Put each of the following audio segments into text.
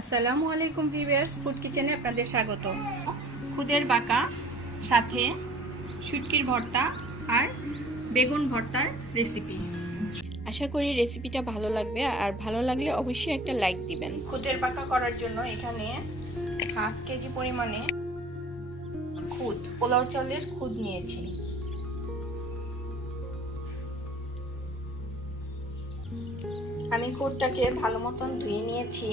আসসালামু আলাইকুম viewers, food কিচেনে আপনাদের স্বাগত। খুদের বাঁকা সাথে শুটকির ভর্তা আর বেগুন ভর্তার রেসিপি। আশা করি রেসিপিটা ভালো লাগবে, আর ভালো লাগলে অবশ্যই একটা লাইক দিবেন। খুদের বাঁকা করার জন্য এখানে 1/2 কেজি পরিমাণে খুদ, পোলাও চালের খুদ নিয়েছি। আমি খুদটাকে ভালো মতন ধুয়ে নিয়েছি।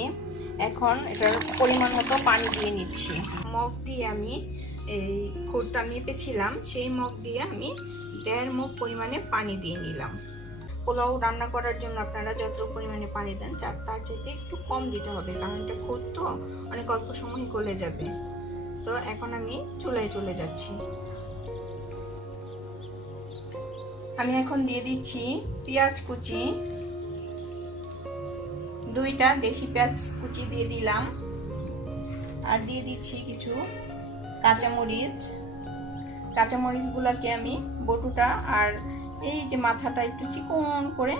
এখন এটার পরিমাণ মতো পানি দিয়ে নিচ্ছি। মগ দিয়ে আমি এই খুদটা মেপেছিলাম, সেই মগ দিয়ে আমি 1.5 মগ পরিমাণে পানি দিয়ে নিলাম। পোলাও রান্না করার জন্য আপনারা যত পরিমাণে পানি দেন তার চাইতে একটু কম দিতে হবে, কারণ এটা খুদ তো অনেক অল্প সময় গলে যাবে। তো এখন আমি চুলায় চলে যাচ্ছি। আমি এখন দিয়ে দিচ্ছি পেঁয়াজ কুচি, 2টা দেশি পেঁয়াজ কুচি দিয়ে দিলাম, আর দিয়ে দিচ্ছি কিছু কাঁচামরিচ। কাঁচামরিচগুলোকে আমি বটুটা আর এই যে মাথাটা একটু চিকন করে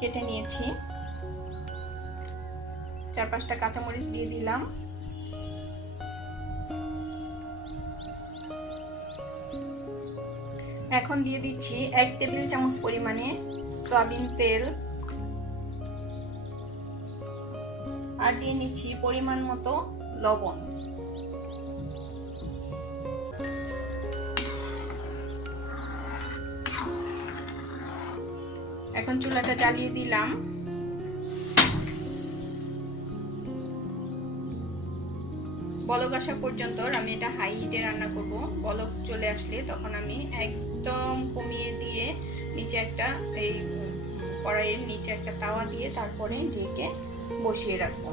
কেটে নিয়েছি। 4-5টা কাঁচামরিচ দিয়ে দিলাম। এখন দিয়ে দিচ্ছি 1 টেবিল চামচ পরিমাণে সয়াবিন তেল, আর দিয়ে নিচ্ছি পরিমাণ মতো লবণ। এখন চুলাটা জ্বালিয়ে দিলাম। বলক আসা পর্যন্ত আমি এটা হাই হিটে রান্না করব। বলক চলে আসলে তখন আমি একদম কমিয়ে দিয়ে নিচে একটা এই কড়াইয়ের নিচে একটা তাওয়া দিয়ে তারপরে ঢেকে বসিয়ে রাখবো।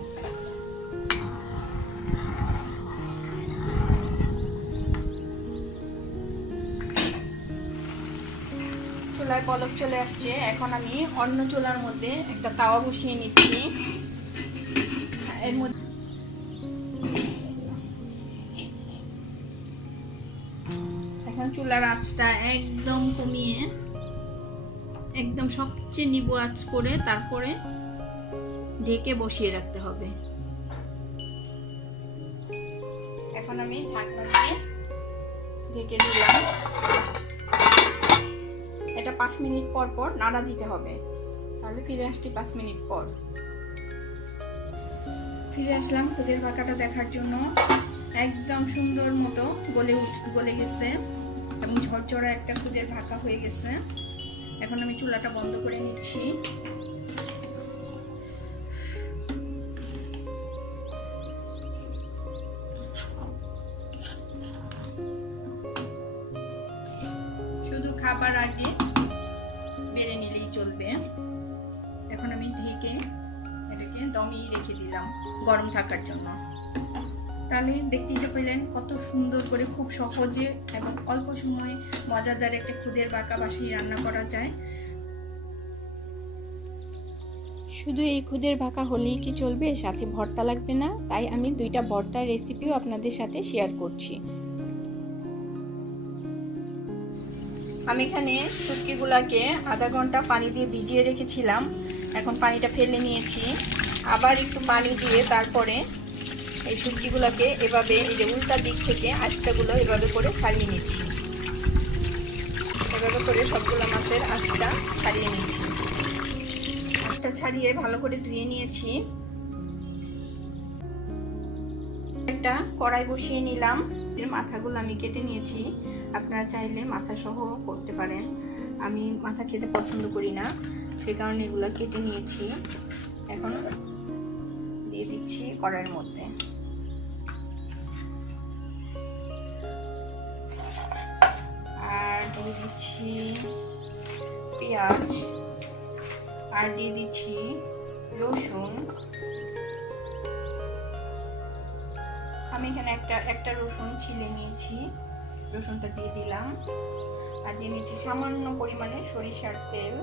চুলায় বলক চলে আসছে। এখন আমি অন্য চুলার মধ্যে একটা তাওয়া বসিয়ে নিচ্ছি। এর মধ্যে এখন চুলার আঁচটা একদম কমিয়ে একদম সবচেয়ে নিবু আঁচ করে তারপরে ঢেকে বসিয়ে রাখতে হবে। এখন আমি ঢাকনা দিয়ে ঢেকে দিলাম। এটা 5 মিনিট পর পর নাড়া দিতে হবে। তাহলে ফিরে আসছি 5 মিনিট পর। ফিরে আসলাম খুদের বাঁকাটা দেখার জন্য। একদম সুন্দর মতো গলে গেছে এবং ঝরঝরা একটা খুদের বাঁকা হয়ে গেছে। এখন আমি চুলাটা বন্ধ করে নিচ্ছি। শুধু খাবার আগে বেড়ে নিলেই চলবে। এখন আমি ঢেকে এটাকে দমিয়ে রেখে দিলাম গরম থাকার জন্য। তাহলে দেখতেই তো পেলেন কত সুন্দর করে খুব সহজে এবং অল্প সময়ে মজাদার একটা খুদের বাঁকা বাসায় রান্না করা যায়। শুধু এই খুদের বাঁকা হলেই কি চলবে, সাথে ভর্তা লাগবে না? তাই আমি 2টা ভর্তার রেসিপিও আপনাদের সাথে শেয়ার করছি। আমি এখানে শুটকিগুলাকে আধা ঘন্টা পানি দিয়ে ভিজিয়ে রেখেছিলাম। এখন পানিটা ফেলে নিয়েছি। আবার একটু পানি দিয়ে তারপরে এই শুটকিগুলোকে এভাবে এই যে উল্টা দিক থেকে আঁশটাগুলো এভাবে করে ছাড়িয়ে নিচ্ছি। এভাবে করে সবগুলো মাছের আঁশটা ছাড়িয়ে নিচ্ছি। আঁশটা ছাড়িয়ে ভালো করে ধুয়ে নিয়েছি। একটা কড়াই বসিয়ে নিলাম। এর মাথাগুলো আমি কেটে নিয়েছি। আপনারা চাইলে মাথা সহ করতে পারেন। আমি মাথা খেতে পছন্দ করি না, সে কারণে এগুলো কেটে নিয়েছি। এখন দিয়ে দিচ্ছি কড়াইয়ের মধ্যে। আর দিয়ে দিচ্ছি পেঁয়াজ, আর দিয়ে দিচ্ছি রসুন। আমি এখানে একটা রসুন ছিলে নিয়েছি, রসুনটা দিয়ে দিলাম। আর দিয়ে নিচ্ছি সামান্য পরিমাণে সরিষার তেল,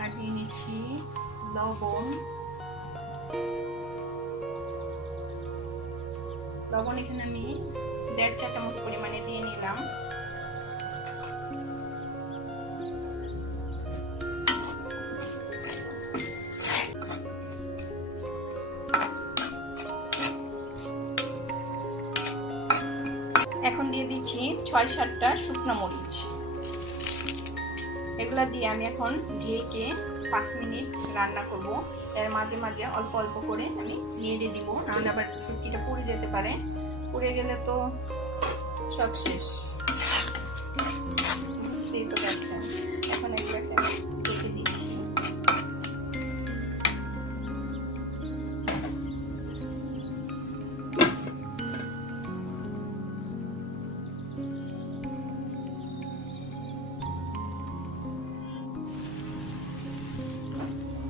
আর দিয়ে নিচ্ছি লবণ। লবণ এখানে আমি 1.5 চা চামচ পরিমাণে দিয়ে নিলাম। 6-7টা শুকনো মরিচ। এগুলা দিয়ে আমি এখন ঢেকে 5 মিনিট রান্না করব। এর মাঝে মাঝে অল্প অল্প করে আমি নেড়ে দিব, নাহলে আবার শুটকিটা পুড়ে যেতে পারে। পুড়ে গেলে তো সব শেষ, বুঝতেই তো পারছেন। এখন এগুলোকে আমি ঢেকে দিচ্ছি।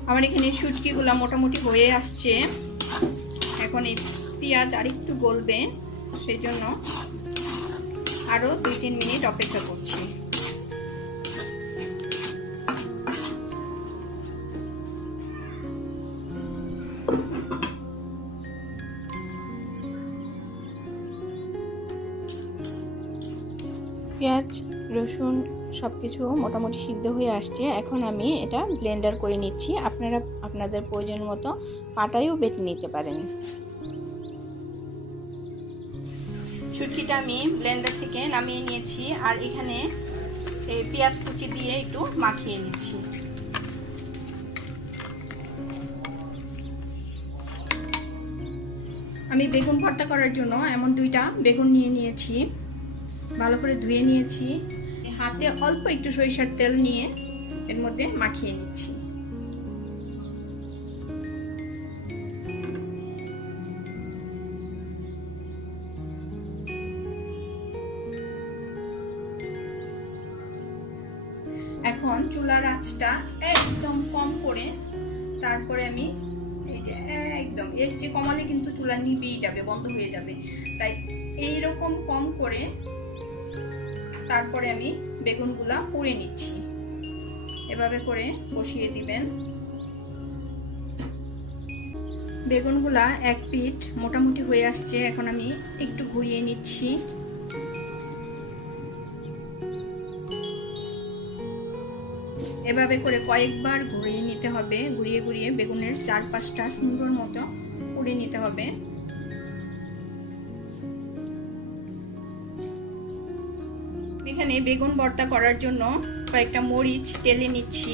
আমার এখানে শুটকিগুলো মোটামুটি হয়ে আসছে। এখন এই পেঁয়াজ আর একটু গলবে, সেই জন্য আরো 2-3 মিনিট অপেক্ষা করছি। পেঁয়াজ রসুন সবকিছু মোটামুটি সিদ্ধ হয়ে আসছে। এখন আমি এটা ব্লেন্ডার করে নিচ্ছি। আপনারা আপনাদের প্রয়োজন মতো পাটায়ও বেটে নিতে পারেন। শুটকিটা আমি ব্লেন্ডার থেকে নামিয়ে নিয়েছি, আর এখানে এই পেঁয়াজ কুচি দিয়ে একটু মাখিয়ে নিচ্ছি। আমি বেগুন ভর্তা করার জন্য এমন 2টা বেগুন নিয়ে নিয়েছি, ভালো করে ধুয়ে নিয়েছি। হাতে অল্প একটু সরিষার তেল নিয়ে এর মধ্যে মাখিয়ে নিচ্ছি। এখন চুলার আঁচটা একদম কম করে, তারপরে আমি এই যে একদম এর চেয়ে কমালে কিন্তু চুলা নিভেই যাবে, বন্ধ হয়ে যাবে। তাই এইরকম কম করে তারপরে আমি বেগুনগুলা পুড়ে নিচ্ছি। এভাবে করে বসিয়ে দিবেন। বেগুনগুলা এক পিঠ মোটামুটি হয়ে আসছে। এখন আমি একটু ঘুরিয়ে নিচ্ছি। এভাবে করে কয়েকবার ঘুরিয়ে নিতে হবে। ঘুরিয়ে ঘুরিয়ে বেগুনের চারপাশটা সুন্দর মতো পুড়ে নিতে হবে। এখানে বেগুন ভর্তা করার জন্য কয়েকটা মরিচ টেলে নিচ্ছি।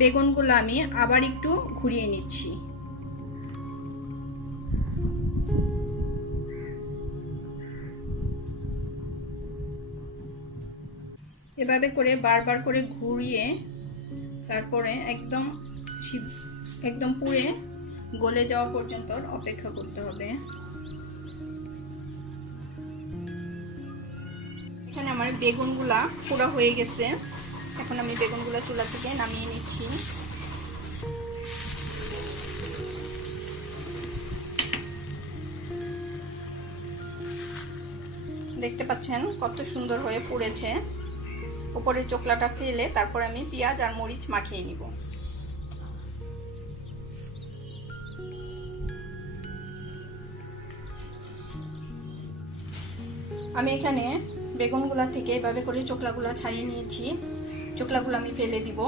বেগুনগুলো আমি আবার একটু ঘুরিয়ে নিচ্ছি। এভাবে করে বারবার করে ঘুরিয়ে তারপরে একদম পুড়ে গলে যাওয়া পর্যন্ত অপেক্ষা করতে হবে। এখানে আমার বেগুনগুলা পুরো হয়ে গেছে। এখন আমি বেগুনগুলা চুলা থেকে নামিয়ে নিচ্ছি। দেখতে পাচ্ছেন কত সুন্দর হয়ে পুড়েছে। উপরের চোকলাটা ফেলে তারপর আমি পেঁয়াজ আর মরিচ মাখিয়ে নিব। আমি এখানে বেগুনগুলা থেকে এভাবে করে চোকলাগুলা ছাড়িয়ে নিয়েছি। চোকলাগুলো আমি ফেলে দিব।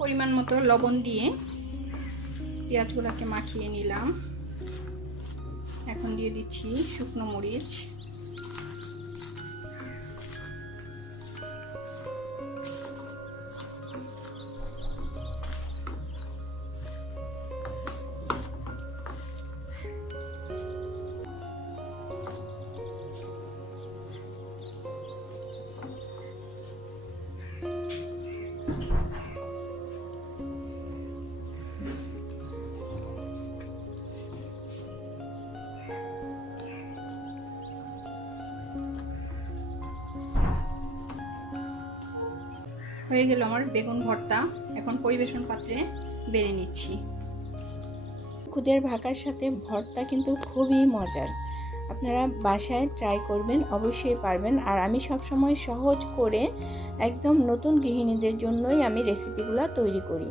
পরিমাণ মতো লবণ দিয়ে পেঁয়াজগুলোকে মাখিয়ে নিলাম। এখন দিয়ে দিচ্ছি শুকনো মরিচ। হয়ে গেল আমার বেগুন ভর্তা। এখন পরিবেশন পাত্রে বেড়ে নিচ্ছি। খুদের ভাকার সাথে ভর্তা কিন্তু খুবই মজার। আপনারা বাসায় ট্রাই করবেন, অবশ্যই পারবেন। আর আমি সব সময় সহজ করে একদম নতুন গৃহিণীদের জন্যই আমি রেসিপিগুলো তৈরি করি।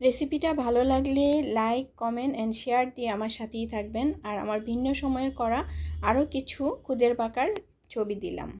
রেসিপিটা ভালো লাগলে লাইক, কমেন্ট অ্যান্ড শেয়ার দিয়ে আমার সাথেই থাকবেন। আর আমার ভিন্ন সময়ের করা আরও কিছু খুদের পাকার ছবি দিলাম।